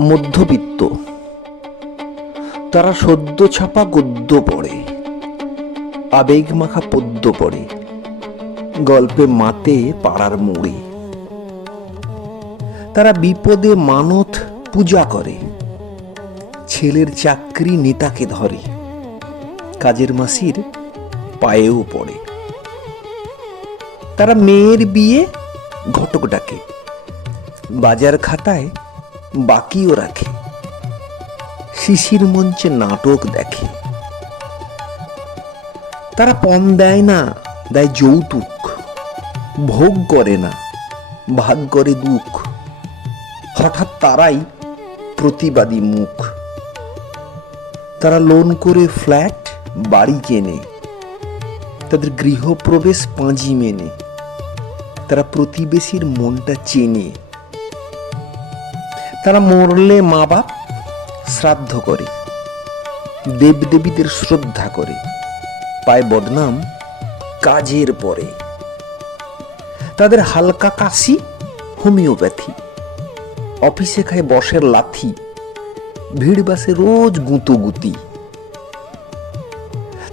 মধ্যবিত্ত, তারা সদ্য ছাপা গদ্য পড়ে, আবেগ মাখা পদ্য পড়ে, গল্পে মাতে পাড়ার মোড়ে। তারা বিপদে মানত পূজা করে, ছেলের চাকরি নেতাকে ধরে, কাজের মাসির পায়েও পড়ে। তারা মেয়ের বিয়ে ঘটক ডাকে, বাজার খাতায় বাকিও রাখে, শিশির মঞ্চে নাটক দেখে। তারা পণ দেয় না, দেয় যৌতুক, ভোগ করে না, ভাগ করে দুঃখ। হঠাৎ তারাই প্রতিবাদী মুখ। তারা লোন করে ফ্ল্যাট বাড়ি কেনে, তাদের গৃহপ্রবেশ পাঁজি মেনে। তারা প্রতিবেশীর মনটা চেনে। তারা মরলে মা বাপ শ্রাদ্ধ করে, দেবদেবীদের শ্রদ্ধা করে, পায় বদনাম কাজের পরে। তাদের হালকা কাশি হোমিওপ্যাথি, অফিসে খায় বসের লাথি, ভিড় বাসে রোজ গুঁতোগুতি।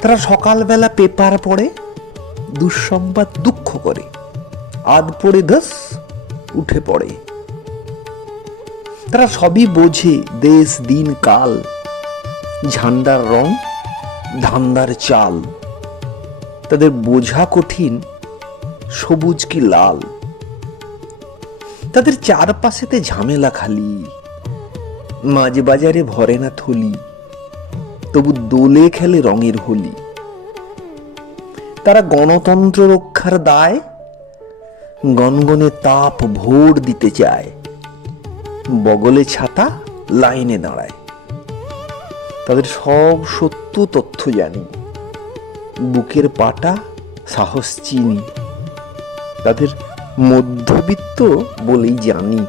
তারা সকালবেলা পেপার পড়ে, দুঃসংবাদ দুঃখ করে, আধ পড়ে ধস উঠে পড়ে। তারা সবই বোঝে, দেশ দিন কাল, ঝান্ডার রং ধান্দার চাল। তাদের বোঝা কঠিন, সবুজ কি লাল। তাদের চারপাশেতে ঝামেলা খালি, মাঝ বাজারে ভরে না থলি, তবু দোলে খেলে রঙের হোলি। তারা গণতন্ত্র রক্ষার দায়, গনগনে তাপ ভোট দিতে চায়, বগলে ছাতা লাইনে দাঁড়ায়। তাদের সব সত্য তথ্য জানি, বুকের পাটা সাহস চিনি। তাদের মধ্যবিত্ত বলেই জানি।